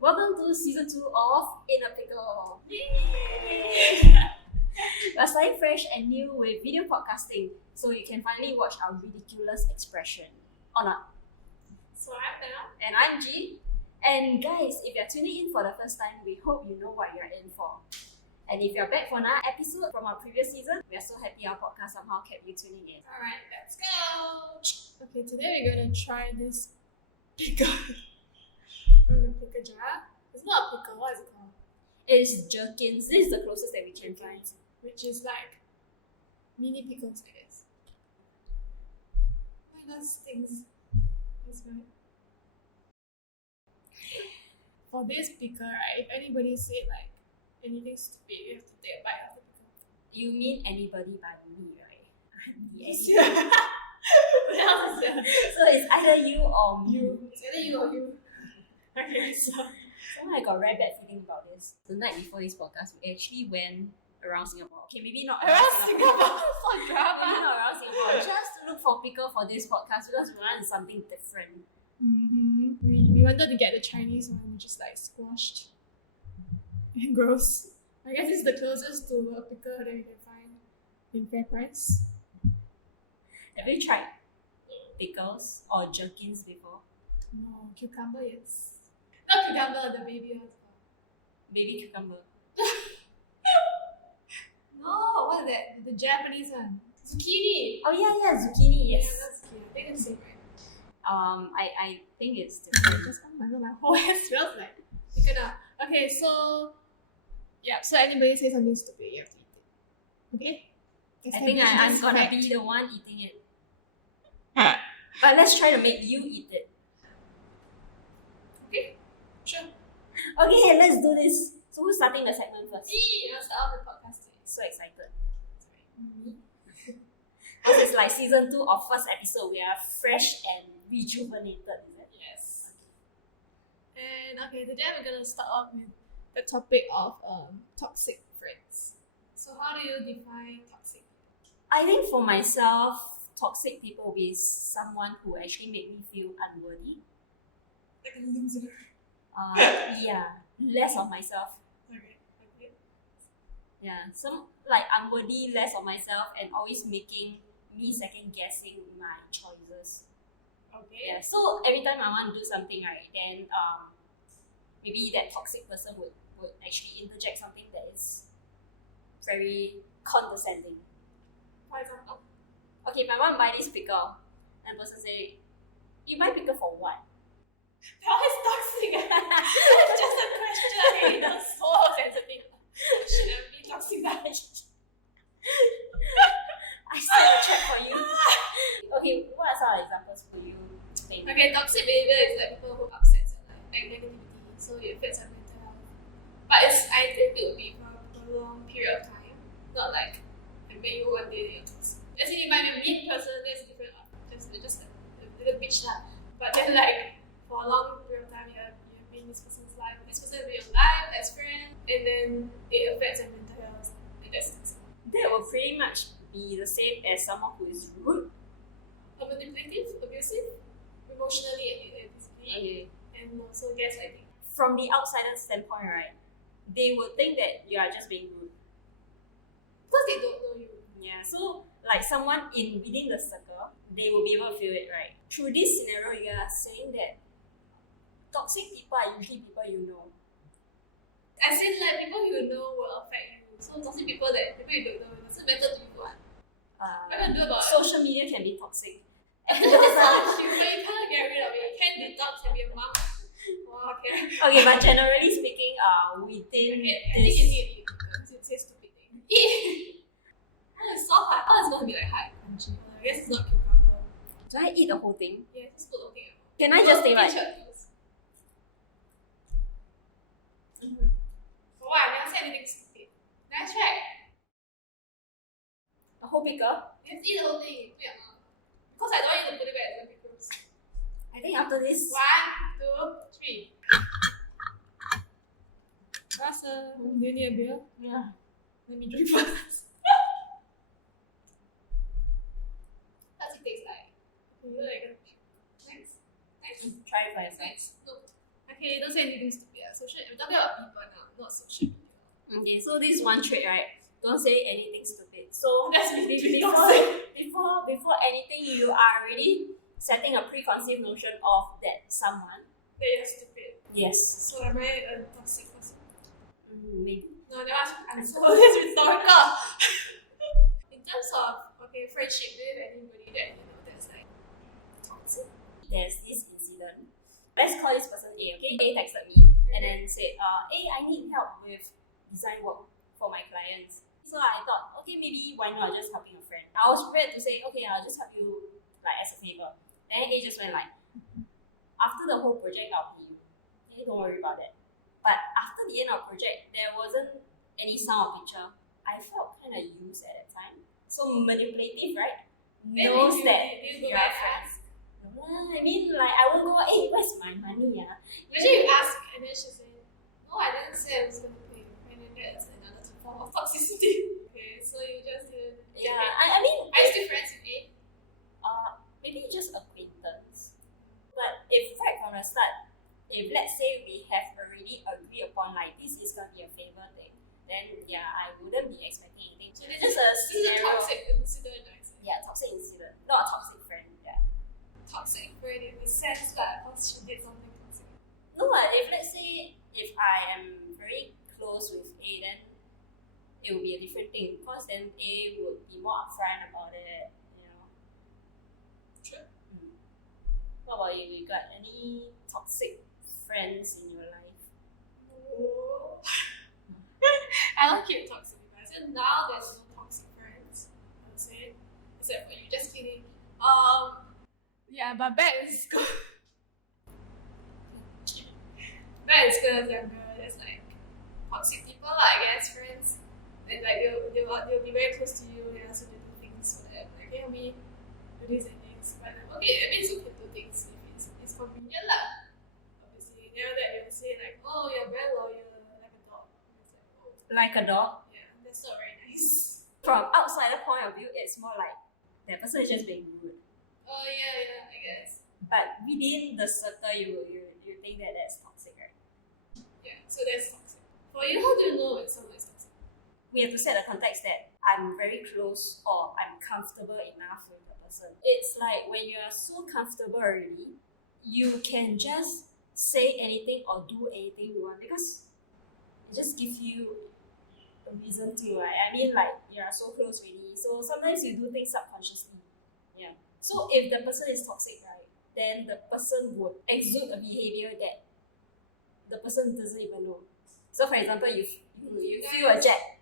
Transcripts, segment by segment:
Welcome to season 2 of A Pickle. We're starting fresh and new with video podcasting, so you can finally watch our ridiculous expression. Or not? So I'm Bella. And I'm G. And guys, if you're tuning in for the first time, we hope you know what you're in for. And if you're back for another episode from our previous season, we are so happy our podcast somehow kept you tuning in. Alright, let's go! Okay, today we're gonna try this pickle from the pickle jar. It's not a pickle, what is it called? It's jerkins. This is the closest that we can find. Which is like mini pickles, I guess. Oh my god, stings. That's good. For this pickle, right, if anybody said like anything stupid, you have to take a bite of the pickle. You mean anybody but me, right? Yes. What else is there? So it's either you or me. It's either you or you. Okay, so Somehow I got a very bad feeling about this. The night before this podcast, we actually went around Singapore. Okay, maybe not around Singapore for Maybe drama. not around Singapore. Just to look for pickle for this podcast because we wanted something different. We wanted to get the Chinese one, which is like squashed and gross. I guess it's the closest to a pickle that we can find in fair price. Have you tried pickles or jerkins before? No, cucumber, yes. Not cucumber, the baby one. Baby cucumber. No, what is that? The Japanese one. Zucchini. Oh yeah, zucchini, yes. Yeah, that's cute. I think it's the same, right? I think it's different. Just, oh my god, my whole head smells like pickle now. Okay, so yeah, so anybody say something stupid, you have to eat it. Okay? I think I'm Establish gonna this be fact. the one eating it. But let's try to make you eat it. Okay, sure. Okay, let's do this. So who's starting the segment first? Let's start off the podcast today. So excited. Me? Because it's like season 2 of first episode. We are fresh and rejuvenated, is it? Yes. And okay, today we're gonna start off with the topic of toxic friends. So how do you define toxic? I think for myself, toxic people will be someone who actually make me feel unworthy. Like a loser. Yeah, less of myself. Okay. Yeah, some like unworthy, less of myself, and always making me second guessing my choices. Okay. Yeah, so every time I want to do something, right, then maybe that toxic person would actually interject something that is very condescending. For example. Okay, if I want to buy this pickle, and the person say, "You buy pickle for what?" That was toxic. That's just a question. It was so sensitive. Should have been toxic that I set a trap for you. Okay, what are some examples for you think? Okay, toxic behavior is like people who upsets and like negativity, so it affects our mental health. But I think it will be for a long period of time, not like I met you one day. As in, you might be a mean person, that's different. Just a little bitch lah. But then like for a long period of time, you have been in this person's life. This person will be your life as friend, and then it affects your mental health. And that's toxic. That will pretty much be the same as someone who is rude. Manipulative, abusive, emotionally and physically, Okay. and also gaslighting. From the outsider standpoint, right, they would think that you are just being rude. Because they don't know you. Yeah, so like someone within the circle, they will be able to feel it, right? Through this scenario, you are saying that toxic people are usually people you know. As in, like, people you know will affect you. So toxic people you don't know, it doesn't matter to you what. What can you do about it? Social media can be toxic. That's not true, but you can't get rid of it. You can't detox and be a monk. Wow, okay. Okay, but generally speaking, within Okay, I think this, you need to eat because you say stupid thing. Eat! Oh, it's so hard. Oh, it's gonna be like hard and crunchy. I guess it's not cucumber. do I eat the whole thing? Yeah, just put the thing out. Can I just take like? For what? I never said anything stupid. Nice try. A whole pickle? You have to eat the whole thing. Put your mouth. Because I don't want you to put it back as a pickles. I think after this, 1, 2, 3. Awesome. Do you need a beer? yeah. Let me drink first. What's it taste like? You like nice. Try it for yourself. Nice. No. Okay, don't say anything stupid. Social. I'm talking about people now, not social media. Okay, so this is one trait, right? Don't say anything stupid. So That's really before anything, you are already setting a preconceived notion of that someone. That you're stupid. Yes. So am I a toxic person? Maybe. No, that was answer. That's rhetorical. In terms of friendship, do you have anybody that you know that's like toxic? There's this incident. Let's call this person A, okay? A texted me and then said, I need help with design work for my clients. So I thought, okay, maybe why not just helping a friend? I was prepared to say, okay, I'll just help you like as a favor. Then A just went like, after the whole project, I'll pay you. Okay, don't worry about that. But after the end of the project, there wasn't any sound or picture. I felt kind of used at that time. So manipulative, right? Knows that you go you're back a friend. and ask. I mean, like, I won't go, hey, where's my money? Usually you ask and then she say, no, I didn't say I was going to pay. And then that's another form of toxicity. Okay, so you just didn't. Yeah, I mean, are you still friends with A? maybe just acquaintance. But if right from the start, if let's say we have already agreed upon like this is gonna be a favor thing, then yeah, I wouldn't be expecting anything. So it's just a This is a scenario. toxic incident, I say. Yeah, toxic incident, not a toxic friend. Yeah. Toxic friend in the sense that because she did something toxic. No, if let's say if I am very close with A, then it will be a different thing. Because then A would be more upfront about it. True. What about you? You got any toxic friends in your life? No. I don't keep toxic guys. And now there's no toxic friends, I would say. Except for you, just kidding. Yeah, but back in school. Back in school, there's like toxic people, I guess, friends. And like they'll be very close to you, they also do things for them. Like, help me do this and things. But okay, I mean, you can do things if it's convenient lah. Obviously, then they'll say like, oh, you're very loyal, like a dog. And it's like, oh, Like a dog? yeah, that's not very nice. From outsider point of view, it's more like that person is just being rude. Oh yeah, I guess. But within the circle, you think that that's toxic, right? Yeah, so that's toxic. For you, how do you know when someone is toxic? We have to set the context that I'm very close or I'm comfortable enough with the person. It's like when you are so comfortable already, you can just say anything or do anything you want because it just gives you a reason to, right? I mean, like, you are so close already. So sometimes you do things subconsciously. Yeah. So if the person is toxic, right, then the person would exude a behavior that the person doesn't even know. So for example, you feel a jet,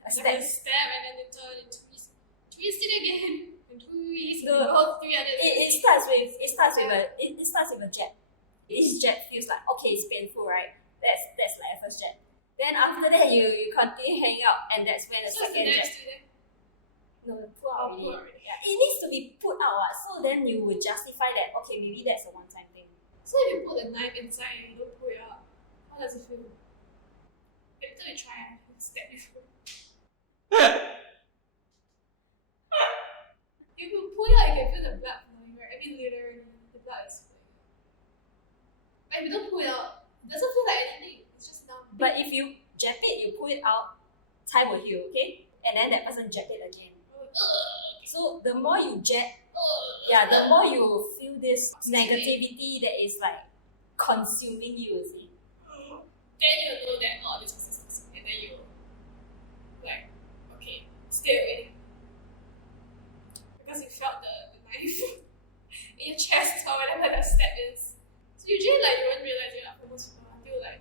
a Like step. a step and then they turn and twist it again and twist No, and both 300. It starts with a jet. Each jet feels like okay, it's painful, right? That's like a first jet. Then after that you continue hanging out and that's when the So second the jet. next two then? No, put out Put out already. already. Yeah, it needs to be put out. So then you would justify that okay, maybe that's a one-time thing. So if you put the knife inside and you don't pull it out, how does it feel? Every time you try, you stab you. If you pull it out, you can feel the blood flowing, right? I mean, literally, the blood is flowing. But if you don't pull it out, it doesn't feel like anything. It's just numb. But if you jab it, you pull it out, time will heal, okay? And then that person jab it again. So the more you jab, the more you will feel this negativity that is like consuming you, see? Then you know that, oh, this person is toxic. And then you, like, okay, stay away. Because you felt the knife in your chest or whatever the step is. So usually, like, you won't realize it after most people until, like,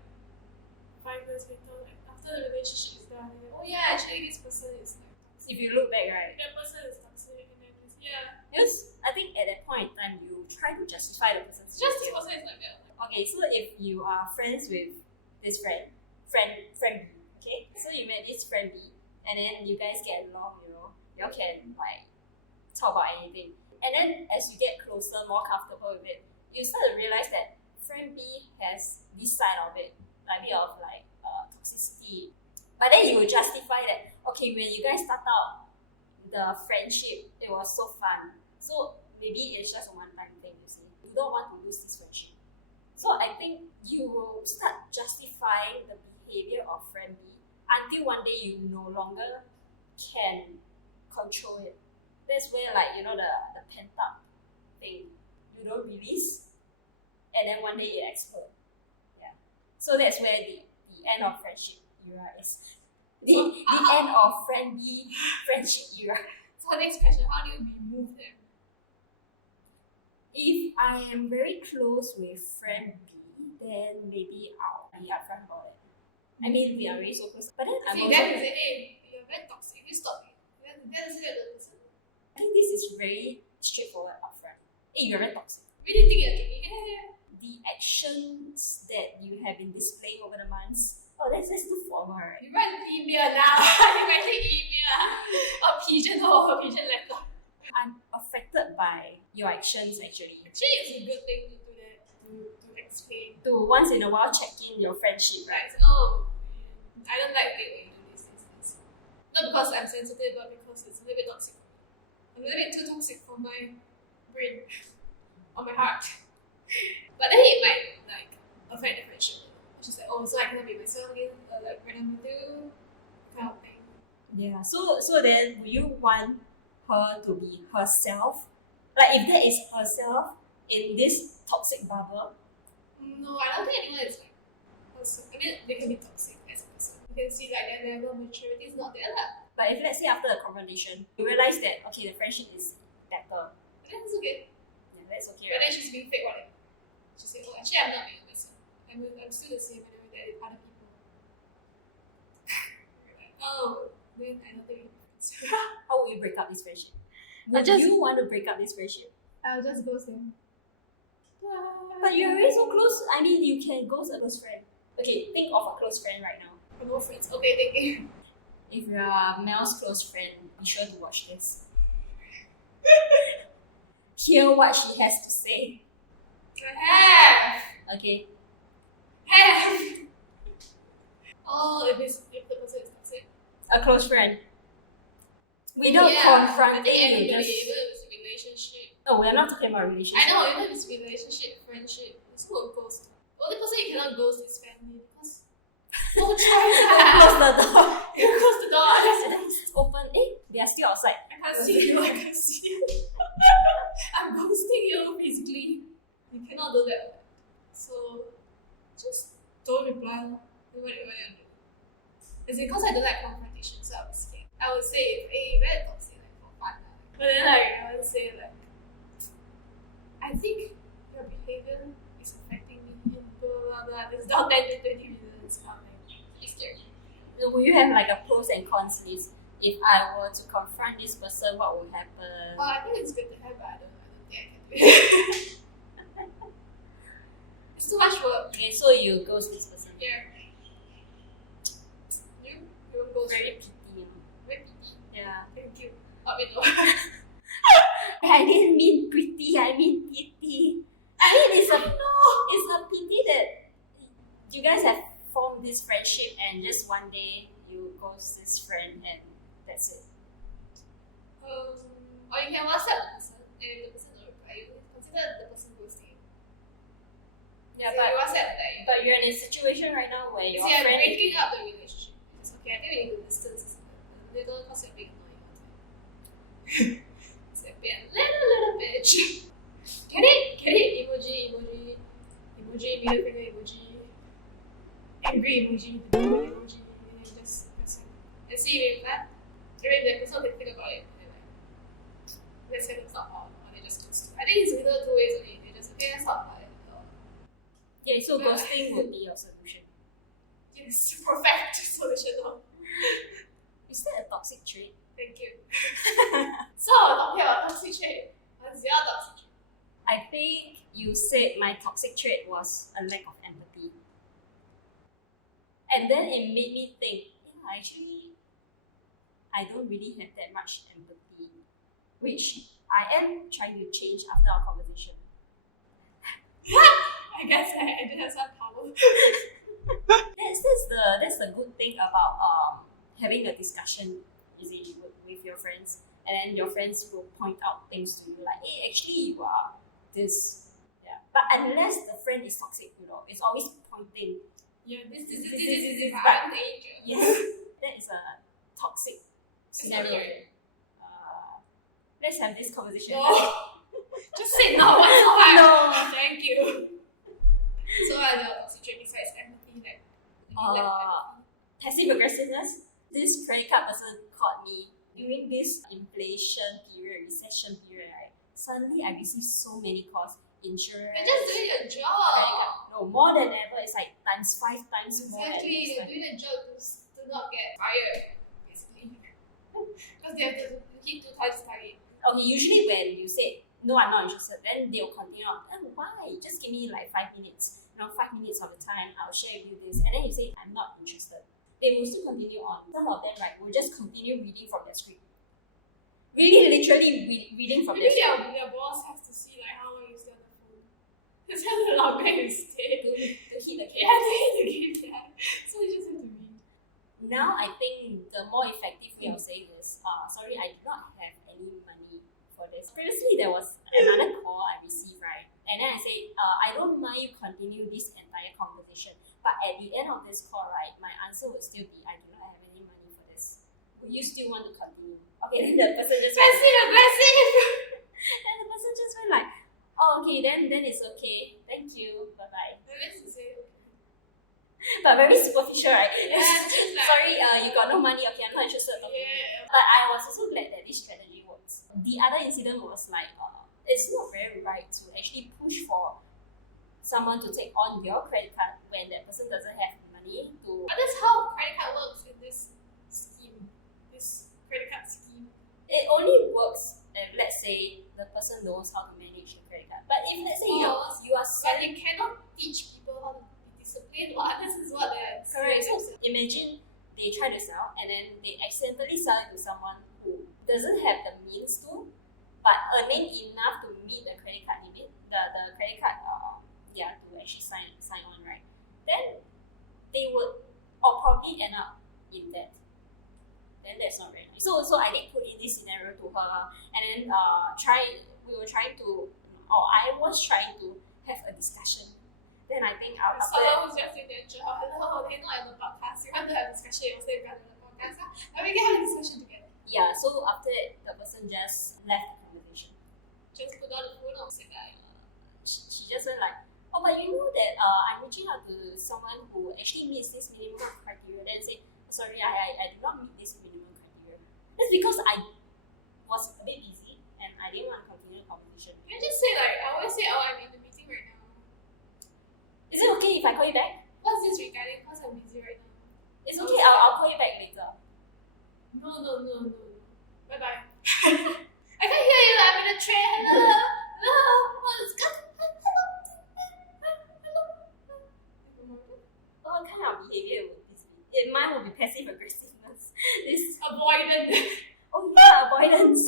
5 years later, like, after the relationship is done, and oh yeah, actually, this person is, like, toxic. If you look back, right? That person is toxic, and then just, yeah. Because I think at that point in time, you try to justify the person's Just this behavior. person is like that. Okay, so if you are friends with this friend B, okay? So you met this friend B, and then you guys get along, y'all can like talk about anything. And then as you get closer, more comfortable with it, you start to realize that friend B has this side of it, like a bit of like toxicity. But then you will justify that, okay, when you guys start out the friendship, it was so fun. So maybe it's just a one-time thing, you see. You don't want to lose this friendship. So I think you will start justifying the behavior of friend B until one day you no longer can control it. That's where the pent up thing, you don't release, and then one day it explodes. Yeah. So that's where the end of friendship era is. The end of friend B friendship era. So next question, how do you remove them? If I am very close with friend B, then maybe I'll be upfront about it. I mean, we are really so close. But then I'm also... Then you say, hey, you're very toxic. You stop it. Then doesn't get the person. I think this is very straightforward upfront. Hey, you're very toxic. Really think you're joking? Yeah. The actions that you have been displaying over the months, that's too formal, right? You write email now. You write email. Or pigeon letter. I'm affected by your actions actually. Actually, it's a good thing to do that, to explain. To once in a while check in your friendship, right? Right. Oh, I don't like the way you do this. Not because I'm sensitive, but because it's a little bit toxic. A little bit too toxic for my brain or my heart. But then it might affect the friendship. Just like, so I cannot be myself again, like when I'm with you, kind of thing. Yeah. So then, do you want her to be herself? Like, if that is herself in this toxic bubble? No, I don't think anyone is like person. I mean, they can be toxic as a person. You can see their level of maturity is not there. But if let's say after the confrontation, you realize that the friendship is better. But then it's okay. Yeah, that's okay. But then she's being fake about it. She said, actually I'm not being myself. I'm still the same when I'm with other people. Then I don't think we're friends. How will you break up this friendship? Would you want to break up this friendship? I'll just ghost them. But you're already so close. I mean, you can ghost a close friend. Okay, think of a close friend right now. No friends. Okay, thank you. If you're Mel's close friend, be sure to watch this. Hear what she has to say. I have. Okay. Have. If the person is toxic. A close friend. Without confronting I think you, anybody, just... even if it's a relationship. No, we're not talking about relationship. I know, even if it's relationship, friendship, it's who will ghost. Only person you cannot ghost is family because no choice. Close the door. You close the door. And then it's open. They are still outside. I can't see you. I can't see you. I'm ghosting you basically. You cannot do that. So just don't reply. Do what you want to do. It's because I don't like confrontation, so I was scared. I would say, hey, very toxic, like for fun. But then I would say I think your behavior is affecting me in blah blah blah. There's not 10 to 20 reasons. It's scary. Will you have like a pros and cons list? If I were to confront this person, what would happen? Well, I think it's good to have, but I don't think I can do it. It's too much work. Okay, so you ghost this person. Yeah. You won't ghost Very me. pity. Very pity. Yeah. Thank you. No. I didn't mean pretty, I mean pity. I mean, it's a pity that you guys have formed this friendship and just one day you ghost this friend and that's it. Or you can WhatsApp the person, and if the person don't reply, you consider the person ghosting. Yeah, So you WhatsApp like. but you're in a situation right now where your See, I'm friend... breaking up the relationship. It's okay. I think we need to distance a little because you're being annoying. It's a bit little bitch. Get it? Emoji, middle finger emoji, angry emoji, emoji, and then just and see if that. I mean, the person will think about it. And let's say it's not on, or they just ghost. I think it's either two ways only. They just let's not about it. Yeah, so ghosting would be your solution. Yes, perfect solution. Is that a toxic trait? Thank you. So, talking about toxic trait, what's your toxic trait? I think you said my toxic trait was a lack of empathy. And then it made me think, actually, I don't really have that much empathy, which I am trying to change after our conversation. I guess I do have some power. That's the good thing about having a discussion with your friends and then your friends will point out things to you like, hey, actually you are this. Yeah. But unless the friend is toxic, it's always pointing. Yeah, this But- I'm danger. Yes, that is a toxic scenario. Let's have this conversation. No. Just say no. No. No. Thank you. So what are the toxic traits besides empathy that Passive aggressiveness. This credit card person caught me during this inflation period, recession period, right? Suddenly I received so many calls. Insurance. They're just doing a credit job. card. No, more than ever. It's like times 5 times more. Exactly, It's they're like, doing a job to not get fired, basically. Because they have to hit 2 times target. okay, usually when you say, no, I'm not interested, then they'll continue on. Oh, why? Just give me like 5 minutes. 5 minutes of the time, I'll share with you this. And then you say, I'm not interested. They will still continue on. Some of them, right, will just continue reading from their script. Really, literally reading from their Maybe script. their boss has to see like how long you stay on the phone. That's how the longer you stay. To hit the case. Yeah, they hit the game, yeah. So you just have to read. Now, I think the more effective way of saying is, sorry, I do not have any money for this. Previously, there was another call I received, right? And then I said, I don't mind you continue this entire conversation. But at the end of this call, right, my answer would still be, I do not have any money for this. Would you still want to continue? Okay, then the person just went, Aggressive! and the person just went like, oh, okay, then it's okay. Thank you. Bye-bye. That's to say, okay. But very superficial, right? Yeah, just like, Sorry, you got no money. Okay, I'm not interested. Okay. Yeah. But I was also glad that this strategy works. The other incident was like, it's not very right to actually push for someone to take on your credit card when that person doesn't have money to. But that's how credit card works in this scheme. This credit card scheme. It only works if, let's say, the person knows how to manage your credit card. But if, let's say, you are But selling. you cannot teach people how to be disciplined. This is what they're Correct. saying. So imagine they try to sell and then they accidentally sell it to someone who doesn't have the means to, but earning enough to meet the credit card limit, the credit card, to actually sign on, right? Then they would or probably end up in debt. Then that's not very nice. So I did put in this scenario to her, and then we were trying to, or I was trying to have a discussion. Then I think after Someone who's just doing their job. Hello, they're not in the podcast. You want to have a discussion, you also got in the podcast. And we can have a discussion together. yeah, so after that, the person just left the conversation. Just put down the phone or say that. She just went like, oh, but you know that I'm reaching out to someone who actually meets this minimum criteria. Then say, sorry, I do not meet this minimum criteria. That's because I was a bit busy and I didn't want to continue the conversation. You can just say like, I always say, oh, I'm in the meeting right now. Is it okay if I call you back? What's this regarding? Because I'm busy right now. It's okay, I'll call you back later. No. Bye bye. I can't hear you. I'm in a train. Hello. What kind of behavior would this be? Mine would be passive aggressiveness. This Avoidance. avoidance.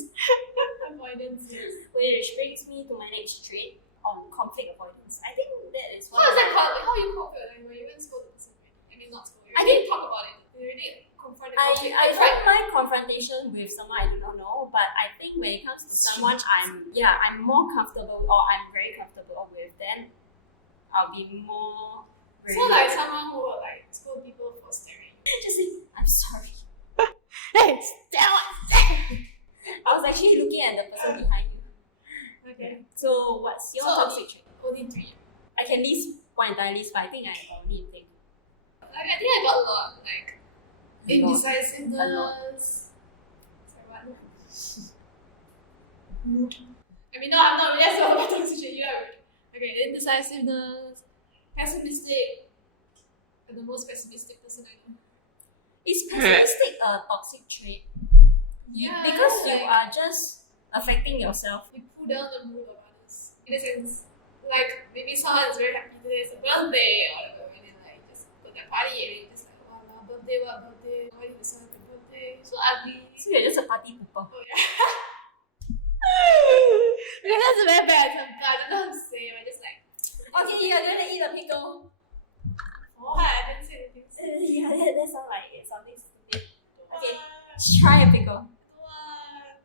Avoidance. Yes. Which brings me to my next trait on conflict avoidance. I think that is one How of is that my- called? How you cope with it? When you even scold the person, right? I mean, not scold. You I already talk about it. You already confront the conflict. I don't mind confrontation with someone I do not know, but I think when it comes to someone I'm more comfortable or I'm very comfortable with, then I'll be more. So like someone who will like scold people for staring. just say, I'm sorry. Hey, stop! I was actually looking at the person behind you. Okay. So what's your So- toxic trait? Only 3. I can list one entire list, but I think I only think. Like I think I got a lot. Like A lot. indecisiveness. Sorry, what? I mean, no, I'm not. That's not about toxic trait. You are rude. Okay, indecisiveness, pessimistic. I'm the most pessimistic person I know. Is pessimistic a toxic trait? Yeah, Because you like- are just affecting yourself. You pull down the mood of others. In a sense, like maybe someone is very happy today, it's a birthday or whatever, and then like just put that party and then just like, wow, what birthday, why did you celebrate birthday? So ugly. So you're just a party pooper. Oh yeah. Because that's very bad example. I don't know how to say it, I just like Okay, you're gonna eat a pickle. what? I didn't say anything. Yeah, that sounds like it's something stupid. Okay, What? try a pickle. What?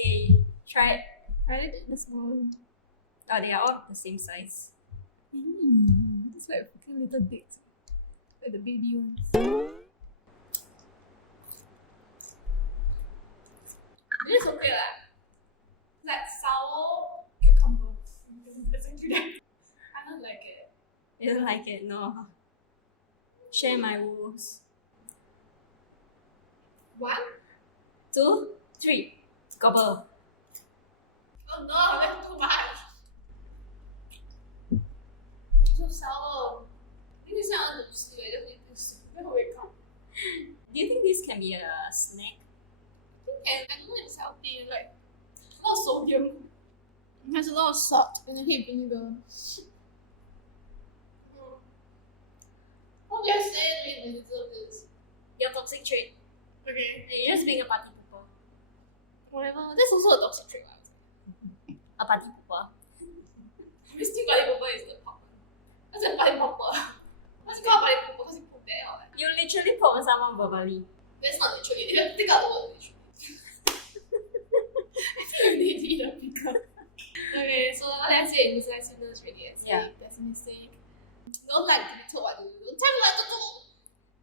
Okay, try it. I did the small one. Oh, they are all the same size. It's like fucking little bits. Like the baby ones. This is okay lah. Like sour cucumber. Listen to that. I don't like it. You don't like it? No. Share my rules. 1. 2, 3. Gobble. Oh no, that's too much. So sour. I think it's not understood. I just eat this. Then I wake up. Do you think this can be a snack? And I know it's healthy, like a lot of sodium. It has a lot of salt and I hate vinegar. What do you say when you deserve this? Your toxic trait. Okay. You're just being a party pooper. Whatever. That's also a toxic trait. A party pooper. We still party pooper is the pop one. What's a party popper? What's it called party popper? Because you poop there or what? You literally poke someone verbally. That's not literally. You have to take out the word literally. I think we need to eat a pickle. Okay, so let's say indecisiveness really. Yeah. Pessimistic. Don't like to be told what to do. Don't tell me what to do.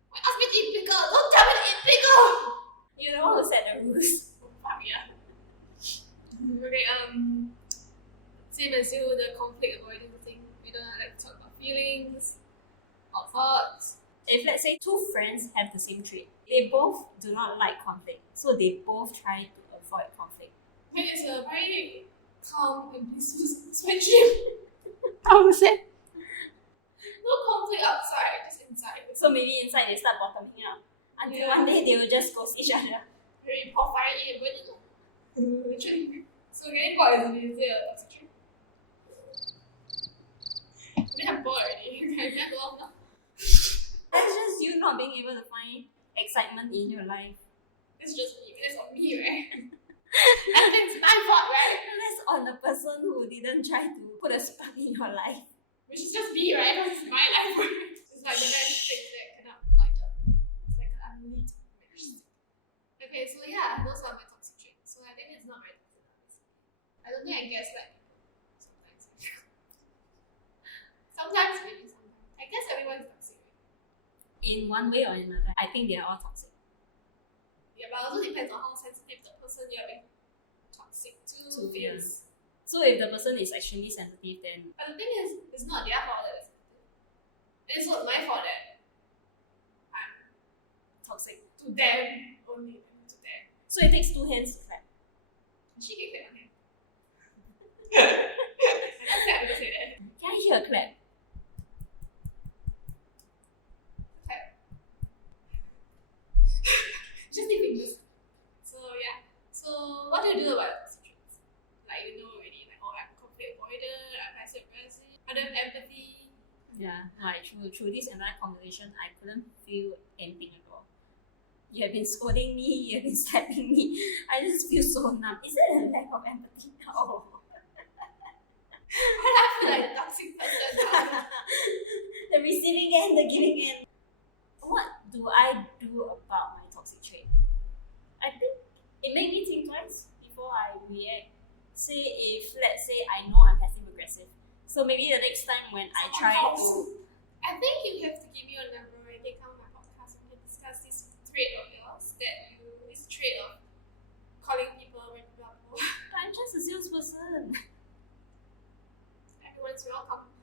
Why ask me to eat pickle? Don't tell me to eat pickle. You don't want to set the rules. Oh, fuck yeah. Okay, same as you, the conflict avoiding thing. We don't like to talk about feelings or thoughts. If let's say two friends have the same trait, they both do not like conflict, so they both try to avoid conflict. Then it's a very calm and peaceful friendship. How was it? No conflict outside, just inside. So maybe inside they start bottoming out until one day they will just ghost each other. Very porphyry and literally. So getting caught is a toxic trait. I'm bored already. I can't go off now. That's just you not being able to find excitement in your life. It's just me. It's on me, right? I think it's my fault, right? That's on the person who didn't try to put a spark in your life. Which is just me, right? Because it's my life. It's like the nice thing that cannot light up. It's like an unlit match. Okay, so yeah, those are my toxic traits. So I think it's not very toxic. I don't think I gaslight people. Sometimes. Sometimes, maybe sometimes. I guess everyone is toxic, right? In one way or another, I think they are all toxic. Yeah, but it also depends on how sensitive the person you're being toxic to Yeah. is. So if the person is extremely sensitive, then But the thing is, it's not their fault that it's sensitive. It's not my fault that I'm toxic. to them only. To them. So it takes two hands to clap. She can clap on him. I don't clap because say that. Can I hear a clap? Clap. Just the fingers. So yeah. So what do you do about it? Like you know already, like I'm conflict avoider, I'm passive aggressive, I don't have empathy. Yeah, like through this entire conversation, I couldn't feel anything at all. You have been scolding me, you have been slapping me. I just feel so numb. Is there a lack of empathy? Oh. I feel like a toxic person now. The receiving end, the giving end. What do I do about my toxic trait? I think it made me think twice before I react. Say if let's say I know I'm passive aggressive, so maybe the next time when I try to, I think you have to give me your number and you come on my podcast and we can discuss this trait of yours this trait of calling people when blah blah. I'm just a salesperson. Everyone's welcome.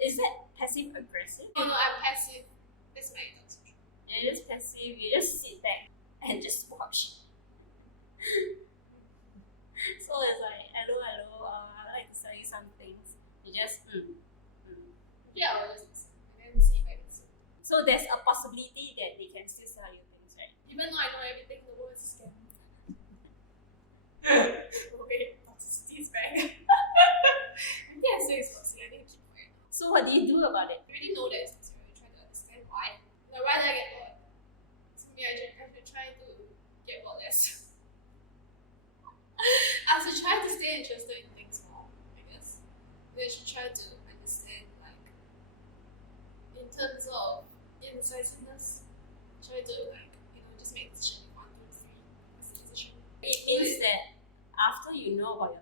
Is that passive aggressive? Oh no, I'm passive. That's my toxic trait. You're just passive. You just sit back and just watch. So it's like, hello, I'd like to sell you some things. You just, Yeah, I'll just and then see if I can see. So there's a possibility that they can still sell you things, right? Even though I know everything in the world is a scam. Okay, toxicity is back. I think I say it's toxic. I need to keep quiet. So what do you do about it? I already know that it's toxic. I try to understand why. Like, why did I get bored? So me, I have to try to get bored less. I have to try to stay interested in things more, I guess. Then I should try to understand, like, in terms of indecisiveness, try to, like, just make decision 1, 2, 3. That's the decision. It means that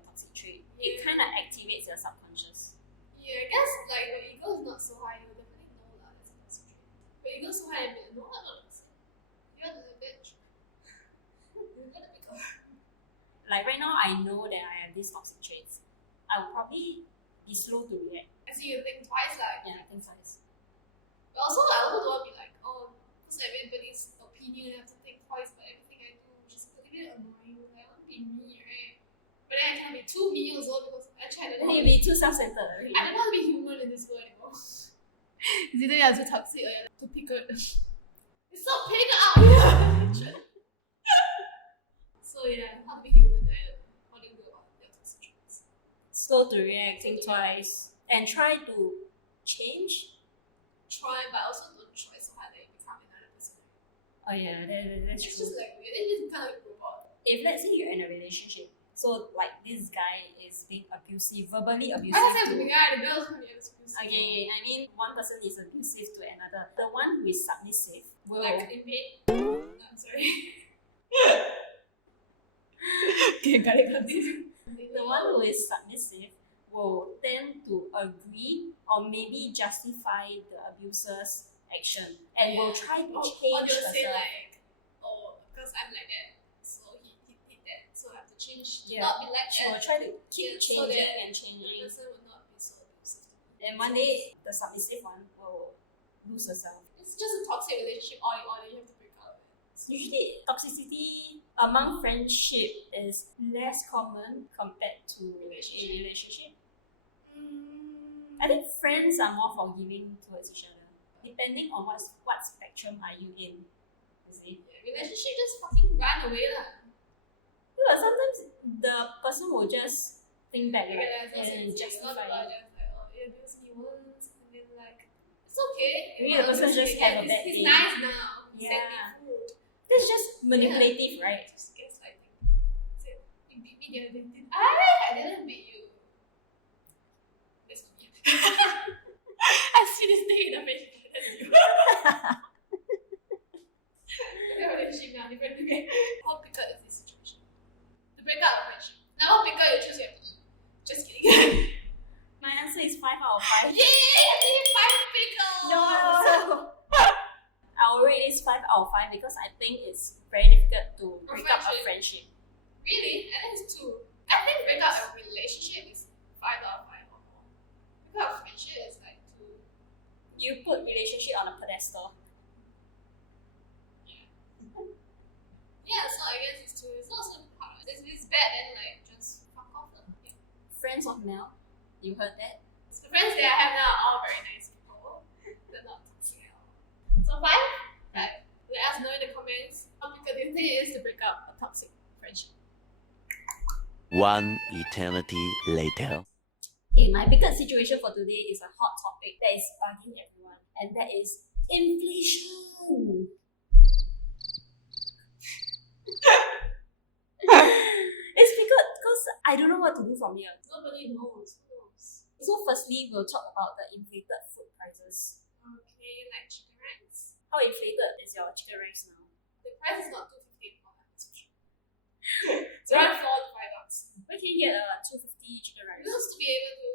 toxic trait. It kind of activates your subconscious. Yeah, I guess like when ego is not so high, you'll definitely know that it's a toxic trait. But ego is so high, and no, I'm not toxic. You're the bitch. You're the pickle. Like right now, I know that I have these toxic traits. I will probably be slow to react. I see you think twice, like. Yeah, I think so. But also, I also don't want to be like, oh, because everybody's opinion, I have to think twice about everything I do, which is a little bit annoying. Like, I want to be me, right? But then I can't be too me also because actually I don't know. Then you'll be too self-centered. I don't know how to be human in this world anymore. It's either you're too toxic or you're too pickle. It's so pick up! So yeah, how to be human, I don't know. How do you do about your toxic traits? Slow to react, think twice, and try to change. Try, but also don't try so hard that you become another person. Oh yeah, that's It's true. just like, it is kind of like a robot. If let's say you're in a relationship, so like this guy is being abusive, verbally I abusive don't have to to. be guy, the girls can be exclusive. Okay, I mean one person is abusive to another. The one who is submissive will. Like invade. No, I'm sorry. Okay, got it. The one who is submissive will tend to agree or maybe justify the abuser's action and will try to Or change they'll say herself. like, oh, because I'm like that, so he did that, so I have to change to Yeah. not be like She will that. try to keep Yeah, so changing that and The changing. person will not be so abusive. And one day, the submissive one will lose herself. It's just a toxic relationship, or you have to break up. Usually, toxicity among friendship is less common compared to a relationship. I think friends are more forgiving towards each other, depending on what spectrum are you in. You see? Yeah, relationship just fucking run away lah. But sometimes the person will just think back Yeah, right, that's and also just not justify about it. just like, oh, he abused me once, and then like, it's okay. Maybe You're the person not just abusing have a me. bad He's day. nice now. He sent me Yeah. food. That's just manipulative, right? Just gaslighting. Said, you beat me the other day. I didn't beat you. That's me. I see this thing in the face. That's you. Okay, relationship now, different. Okay. How pickle is this situation? To break up a friendship. Now, how pickle you choose you have to eat. Just kidding. My answer is 5 out of 5. Yay! 5 pickles! No! I will rate this 5 out of 5 because I think it's very difficult to break up a friendship. Really? I think it's 2. I think break up a relationship is 5 out of 5 or more. Break up a friendship is like 2. You put relationship on a pedestal. Yeah, so I guess it's 2. It's not so hard. If it's bad, then like just fuck off. Yeah. Friends of Mel, you heard that? The friends that I have now are all very nice people. They're not toxic at all. So 5? Right. Let us know in the comments how pickle do you think it is to break up a toxic friendship. One eternity later. Okay, my biggest situation for today is a hot topic that is bugging everyone, and that is inflation. It's because I don't know what to do from here. Nobody knows. Who knows? So firstly, we'll talk about the inflated food prices. Okay, like chicken rice. How inflated is your chicken rice now? The price is not $2.50 anymore. That's for sure. It's around $4 to $5. Where can you get a $2.50 chicken rice? You used to be able to.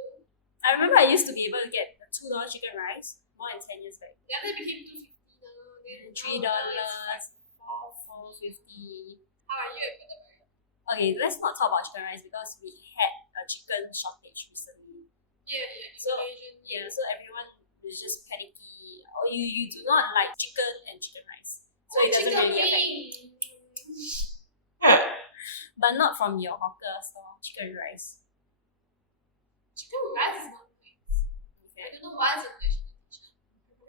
I remember I used to be able to get a $2 chicken rice more than 10 years back. Then it became $2.50 now. Then $3, now it's $4.50. How are you at the very? Okay, let's not talk about chicken rice because we had a chicken shortage recently. Yeah. So- Asian. Yeah, so everyone is just panicky. Or you do not like chicken and chicken rice. So it doesn't chicken really affect. wing. But not from your hawker store, chicken rice. Chicken rice is not nice. I don't know why it's a national dish.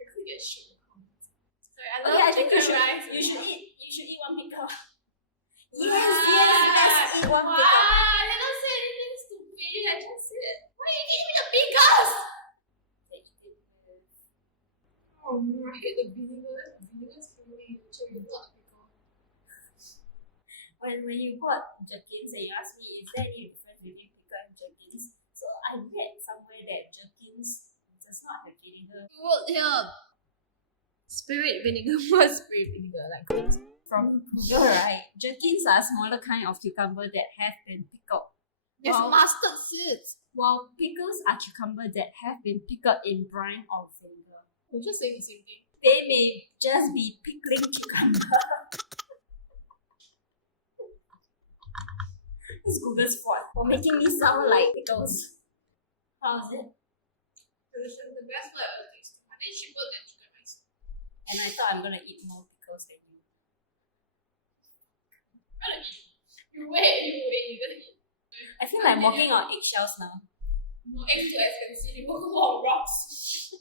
I could get shit in the comments. Sorry, I love Okay, I think chicken rice. you should eat one pickle. Wow. Yes, eat one Wow, pickle. I didn't say anything stupid. I just said, why you giving me the pickles? Take it with Oh no, I hate the vinegar. The vinegar is killing me. Actually, it's not a pickle. when you bought jerkins and you asked me, is there any difference between pickle and jerkins? So I read somewhere that jerkins does not have vinegar. Well, yeah. Spirit vinegar. What spirit vinegar? Like From Google, right? Jerkins are smaller kind of cucumber that have been pickled. There's Wow. mustard seeds. While pickles are cucumber that have been pickled in brine or vinegar. We're just saying the same thing. They may just be pickling cucumber. It's Google's fault for making me sound like pickles. How is it? The best food I've ever tasted. I think cheaper than chicken rice. And I thought I'm gonna eat more pickles than you. I'm gonna eat. You wait, you're gonna eat. I feel like I'm walking on eggshells now. No, eggs too expensive. You walk on rocks.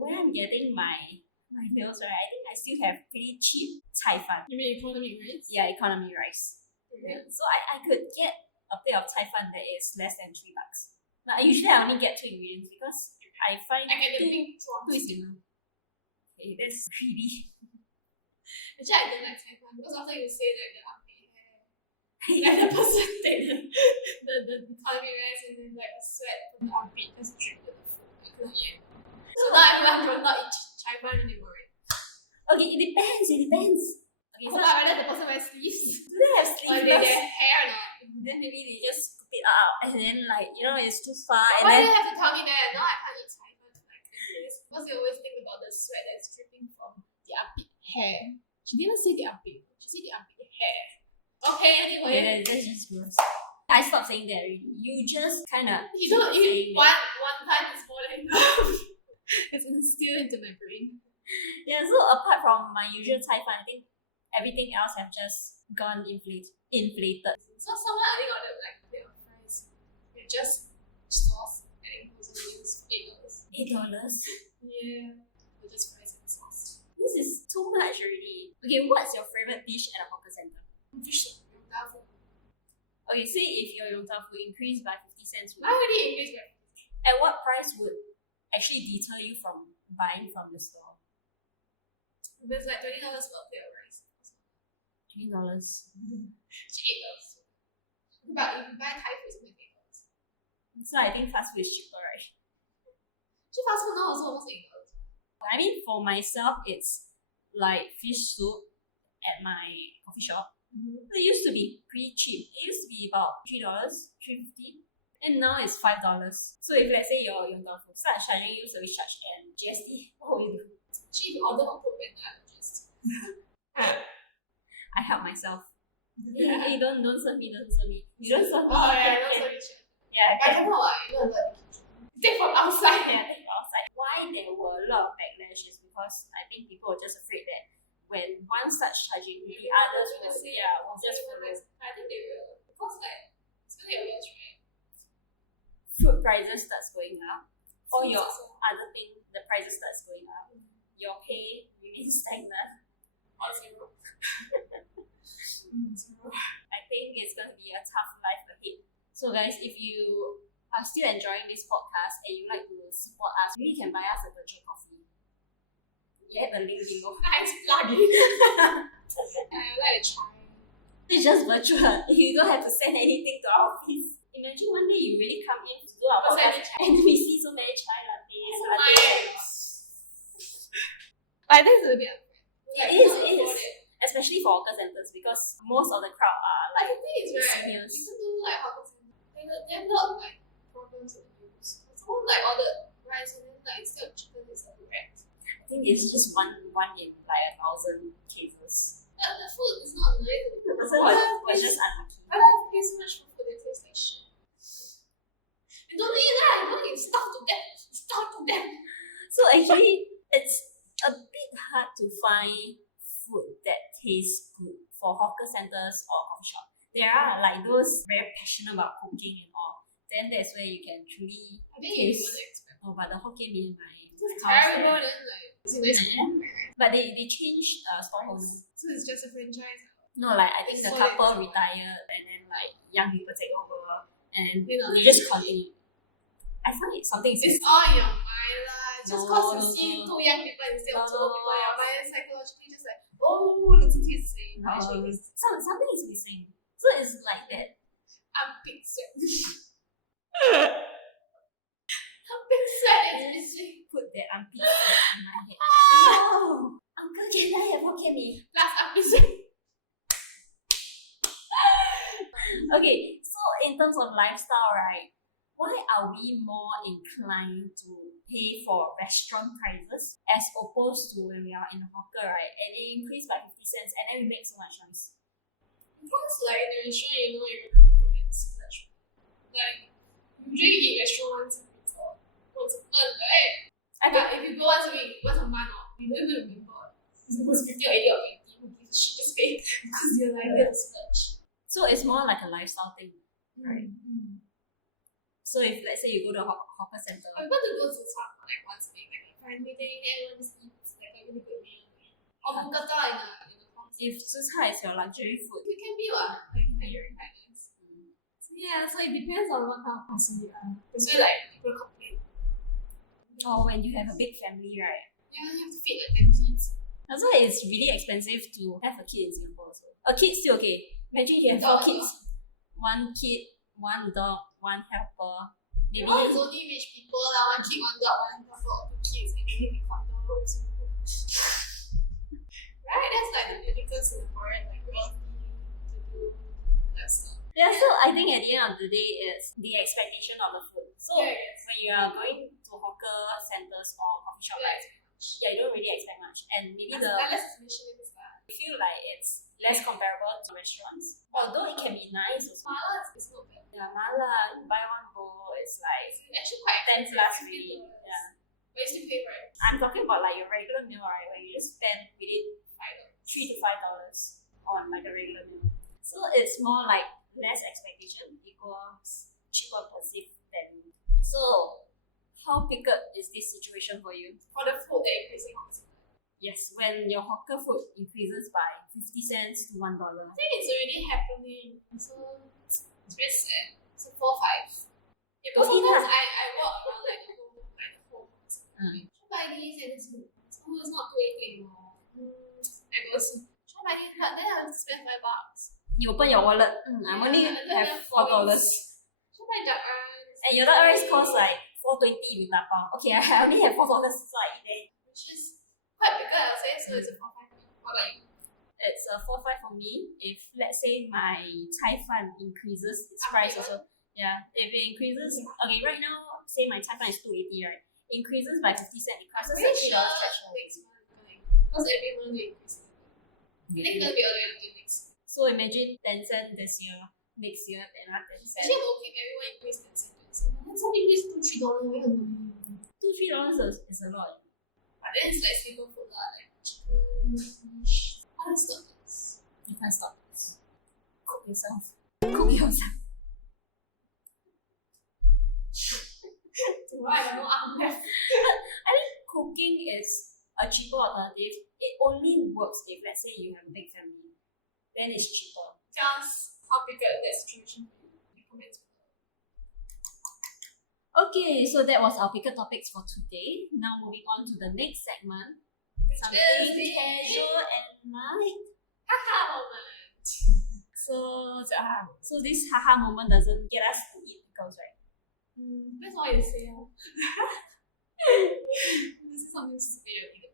When I'm getting my meals, right, I think I still have pretty cheap cai fan. You mean economy rice? Yeah, economy rice. Yeah. So I could get a plate of cai fan that is less than $3. But usually I only get 2 ingredients because I find I get the two pink prawns. is enough. Okay, that's greedy. Actually, I don't like Cai fan because after you say like the armpit hair, like the person take the economy rice and then like the sweat from the armpit just drip to the food. I cannot eat. So now I feel like I'm not eat Cai fan anymore. Okay, it depends. Okay, So so whether the person wears sleeves do they have or sleeves? they their hair or not. Then maybe they just scoop it out and then like, it's too far and Why do then you have to tell me that? Now I can't eat Cai fan like this. Because they always think about the sweat that's dripping from the armpit hair. She didn't say the armpit. She said the armpit hair. Okay, anyway. yeah, that's just gross. I stopped saying that already. You just kinda You don't saying eat one time is more than enough. It's instilled into my brain. Yeah, so apart from my usual Thai fan, I think everything else have just gone inflated. So someone I think ordered like a bit of fries. They just sauce and also use $8. $8. Yeah. Or just fries and sauce. This is too much already. Okay, what's your favorite dish at a hawker center? Fish. Okay, say if your Yong Tau Foo increased by 50 cents, I already English but at what price would actually deter you from buying from the store? there's like $20 per plate of rice. $20. Actually $8. But if you buy Thai food, it's only $8. So I think fast food is cheaper, right? Actually fast food now is almost $8. I mean, for myself, it's like fish soup at my coffee shop. It used to be pretty cheap. It used to be about $3, $3.50. And now it's $5. So if let's say your Yong Tau Foo start charging you service charge and GST, what will you do? Actually, the order on food and I just I help myself. Hey, don't serve me, don't serve me. You don't serve me. oh yeah, that's what you should. Yeah, I cannot like you know the take from outside. yeah, think outside. Why there were a lot of backlash is because I think people were just afraid that when one starts charging, the others will, will just follow. I think they will because like especially at work, right? Food prices starts going up, or your Also, other thing, the prices starts going up. Your pay remains stagnant. or zero. I think it's going to be a tough life ahead. So guys, if you are still enjoying this podcast and you like to support us, you can buy us a virtual coffee. Get the link below. Nice plugging. I would like to try. It's just virtual. You don't have to send anything to our office. Imagine one day you really come in to do our What's podcast that? and we see so many chai lattes. I think it's a bit It is. Especially for hawker centers because most of the crowd are Like like the thing is, right? seniors. You can do like hawker center. They have a lot of like problems with use. Someone like ordered rice and then like instead of chicken, it's like bread. I think it's just one in like 1,000 cases. But the food is not nice. The person was just unlucky. I don't have to pay so much for food that tastes like shit. And don't eat that. Don't eat stuff to death. Stuff to death. So actually, it's a bit hard to find food that tastes good for hawker centers or coffee shop. There are like those very passionate about cooking and all. Then that's where you can truly I think you taste. wouldn't expect. Oh, but the Hokkien Mee in my It's house, terrible. Then like, is it nice? but they changed storehouse. So it's just a franchise. No, like I think the So couple it's- retired and then like young people take over and You know, they just continue. I find it something is It's all in your mind lah. Just No, cause you no, see no. two young people instead of two No. old people, your mind psychologically just like, oh, the two is same. Actually, it's something is missing. So it's like that. big sweat. Big sweat is missing. Put that armpit sweat in my head. No! Uncle, can I have Hokkien Mee? Plus armpit sweat. Okay, terms of lifestyle, right, why are we more inclined to pay for restaurant prices as opposed to when we are in a hawker, right? And it increased by 50 cents and then we make so much noise. Because like in the restaurant, you know you're gonna recommend so much. Like usually you eat restaurant once a week or once a month, right? But if you go once a week, once a month, you don't even remember. It was 50 or 80 or 20, who gives a shit, just pay because you're like it's much. So it's more like a lifestyle thing, right? Mm-hmm. So if let's say you go to a hawker center, I want to go to South like once a week, like a family thing, everyone just eats like a really good meal. Or mookata in a if zi char is your luxury food, it can be what? Like you're in finance. So yeah, so it depends on what kind of person you are. That's why like people complain. or when you have a big family, right? Yeah, you have to feed like 10 kids. That's why it's really expensive to have a kid in Singapore also. A kid still okay. Imagine you have 4 kids. 1 kid, 1 dog, 1 helper. Maybe It's only rich people that 1 kid, 1 dog, 1 helper, or 2 kids, and then they become condos. Right? That's like the typical Singaporean like wealthy to do that stuff. yeah, so I think at the end of the day, it's the expectation of the food. So Yeah, yes. when you are going to hawker centers or coffee shop, Yeah, right, you don't really expect much. And maybe unless it's Michelin star. I feel like it's less comparable to restaurants. Although it can be nice also. Mala is not bad. Yeah, mala, you buy 1 bowl, it's like It's actually quite 10 expensive, plus $15. really. Yeah. But you still pay for it. I'm talking about like your regular meal, right? Where you just spend within $3 to $5 on like a regular meal. So it's more like less expectation equals cheaper perceived than. So how pickup is this situation for you? For the food, they're increasing also. Yes, when your hawker food increases by 50 cents to $1. I think it's already happening. So it's very sad. So 4-5. Yeah, because Okay sometimes lah. I walk around like the whole house. Should I buy these and it's oh, it's not 280 anymore. I go see. Should I buy these? But then I have to spend $5. You open your wallet, I only have $4. Should I buy duck rice? And your duck rice costs like $4.20 with dabao. Okay, I only have $4, so I eat it. Which is quite big, I would say. So it's a 4-5. What about you? It's a 4-5 for me. If let's say my cai fan increases its price also. Yeah, if it increases, okay, right now, say my cai fan is 280, right? Increases by 50 cents, it crosses Pretty $3 sure threshold. next month is going to increase. Because everyone will increase. I think it's going to be all the way until next. So imagine 10 cents this year, next year, another 10 cents. Actually, I'm okay if everyone increase 10 cents. Then some increase $2-3. We have $2-3 is a lot. But then it's like staple food lah, like chicken, fish. I don't stop this. You can't stop this. Cook yourself. Cook yourself. Why? I don't know. I'm left. I think cooking is a cheaper alternative. It only works if, let's say, you have a big family. Then it's cheaper. Just how big that situation for you. Recommend. Okay, so that was our picker topics for today. Now moving on to the next segment. Something casual and light. Haha moment. So this haha moment doesn't get us to eat pickles, right? That's all you say. This is something stupid.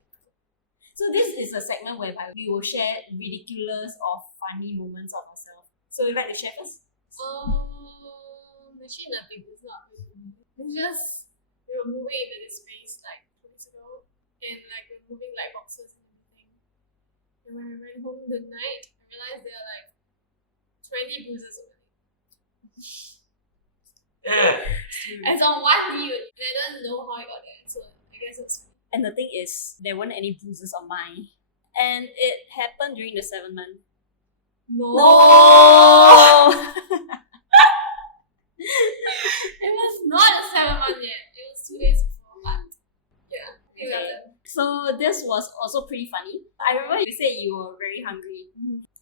So this is a segment whereby we will share ridiculous or funny moments of ourselves. So you'd like to share first? Actually nothing. It's not really. It's just we were moving into this space like 2 weeks ago, and like we're moving like boxes and everything. And when we went home the night, I realized there are like 20 bruises over there. It's on one knee, and I don't know how I got there. So I guess it's funny. And the thing is, there weren't any bruises on mine. And it happened during the 7th month. No. It was not a 7 month yet. It was 2 days before. But yeah, it wasn't. So this was also pretty funny. I remember you said you were very hungry.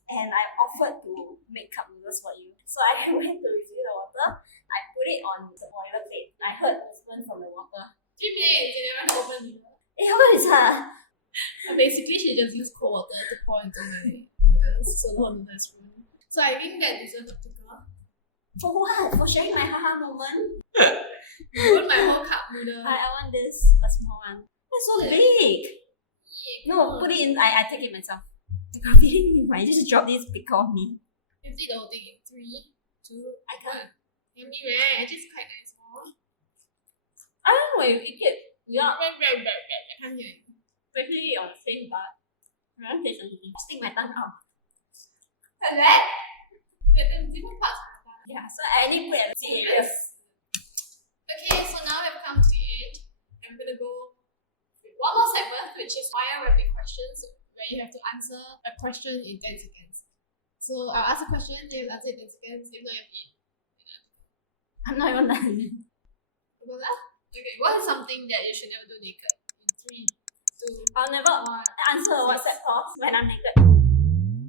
And I offered to make cup noodles for you. So I went to refill the water. I put it on the boiler plate. I heard the spoon from the water. 3 minutes, you never open it. What is that? Basically, she just used cold water to pour into the noodles, so the whole noodles ruined. So I think that deserves a pickle. For what? For sharing my haha moment? You ruined my whole cup noodle. I want this, a small one. That's so big. Yeah, No, put it in. I take it myself. I can't fit it in. I just drop this pickle on me. You did the whole thing in 3, 2, I can't. Yummy, right? Actually, it's quite nice. Oh. I don't know when you eat it without I can't hear you. especially on the same but I don't taste anything. Stick my tongue out. Like that? There's different parts of the tongue. Yeah, so I only put at the areas. Okay, so now we've come to the end. I'm gonna go with one more segment, which is fire rapid questions, where you have to answer a question in 10 seconds. So I'll ask a question, you have to answer in 10 seconds. If not, you have to eat. I'm not even done. You got that? Okay, what is something that you should never do naked? In 3, 2, I'll never 1. answer a WhatsApp call when I'm naked.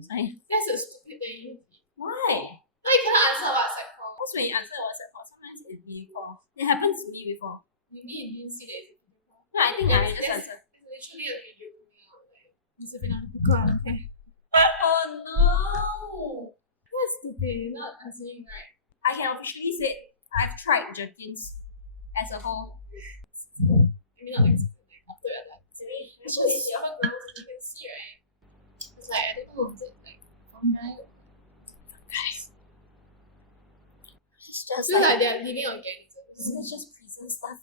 Sorry. That's a stupid thing. Why? No, you cannot answer a WhatsApp call. That's when you answer a WhatsApp call. Sometimes it's video call. It happens to me before. You mean you didn't see that it's a video call? No, I think I It's- just it's- answer. It's literally a video coming out. Like, it's a bit of God, okay. Oh no! That's stupid. You're not answering right. I can officially say I've tried jerkins as a whole. Maybe not like something like after you're done. It's just your girls, you can see, right? It's like, I don't know, is it like from guy? Guys. It's just Feels like like, they're living organisms. it's just prison stuff.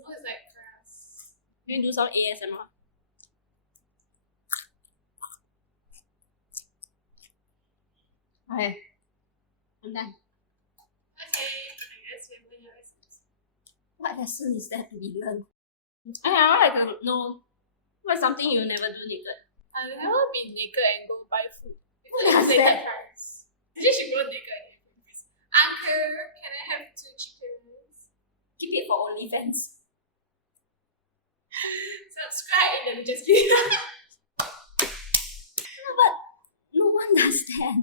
No, it's like grass. You can do some ASMR. Okay. I'm done. Okay, I guess we're going to lessons. What lesson is there to be learned? I would like to know what's something you'll never do naked. I'll never be naked and go buy food. What Because does it's that- like price. You should go naked and get food. Uncle, can I have 2 chickens? Keep it for OnlyFans. Subscribe and then just kidding. No, but no one does that.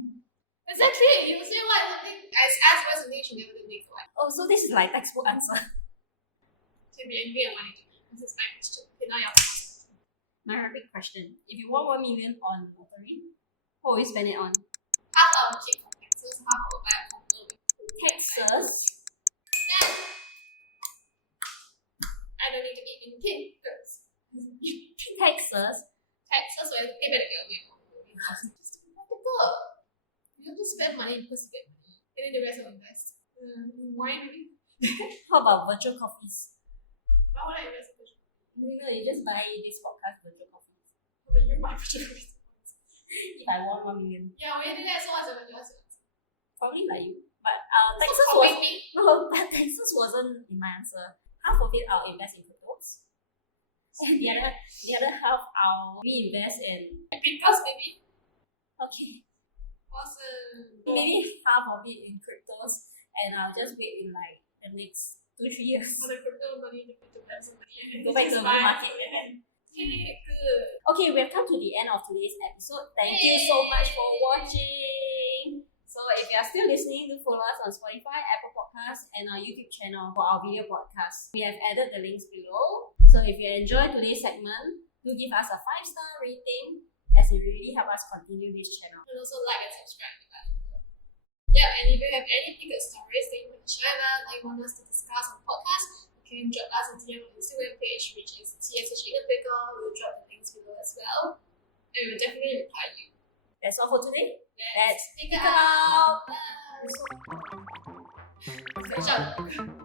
Exactly. You say what something as what's something you should never do naked. What? Oh, so this is like textbook answer. To be angry and wanting to do. This is my question. Okay, now your turn. My rapid question. If you won 1 million on lottery, what will you spend it on? Half I will keep for taxes, half I will buy a condo with Texas. then I don't need to eat in pickles. Texas. Taxes will pay back your way. Just practical. You have to spend money because you get money. And then the rest will invest. Why do we? How about virtual coffees? Why would I invest in virtual coffee? No, you just buy this podcast virtual coffees. When you buy virtual coffee. If I won 1 million. Yeah, when you do that, so what's the virtual coffee? Probably like you. But Texas Texas was was me. no, but Texas wasn't in my answer. Half of it I'll invest in cryptos. And the other half I'll reinvest in Because maybe. okay. Awesome. Maybe half of it in cryptos and I'll just wait in like the next 2-3 years. For the crypto money, the cryptocurrency money, and Go back to the buy. market again. Okay, good. Okay, we have come to the end of today's episode. Thank you so much for watching. So if you are still listening, do follow us on Spotify, Apple Podcasts, and our YouTube channel for our video podcast. We have added the links below. So if you enjoyed today's segment, do give us a 5-star rating as it really helps us continue this channel. And also like and subscribe. Yeah, and if you have any pickle stories that you want to share about, like you want us to discuss on the podcast, you can drop us a DM on the Instagram page, which is TSH Pickle. We'll drop the links below as well. And we'll definitely reply you. That's all for today. Let's pick it out. out. Bye. Good job.